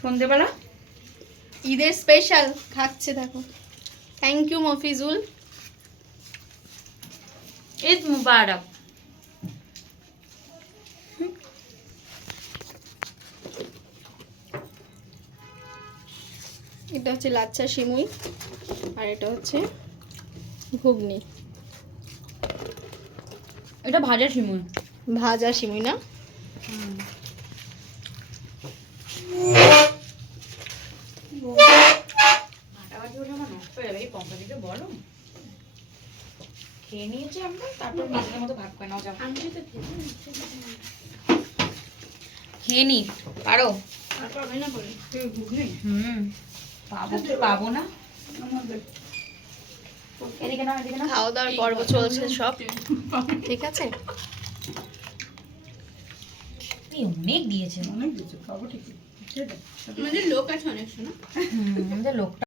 সন্ধেবেলা ঈদের স্পেশাল খাচ্ছে দেখো। Thank you Mofizul. ঈদ মুবারক। এটা হচ্ছে লাচ্ছা সিমুই আর এটা হচ্ছে ঘুগনি। এটা ভাজা শিমুই। ভাজা সিমুই না? খেয়ে নিয়েছি আমরা, তারপর নিজেদের মতো ভাগ করে নাও। যাও খেয়ে নি, পারো। পাবো কি পাবো না। এদিকে নাও, এদিকে নাও। খাওয়া দাওয়ার পর্ব চলছে সব, ঠিক আছে। অনেক দিয়েছে, অনেক কিছু খাবো ঠিকই। আমাদের লোক আছে অনেক শোনা। আমাদের লোকটা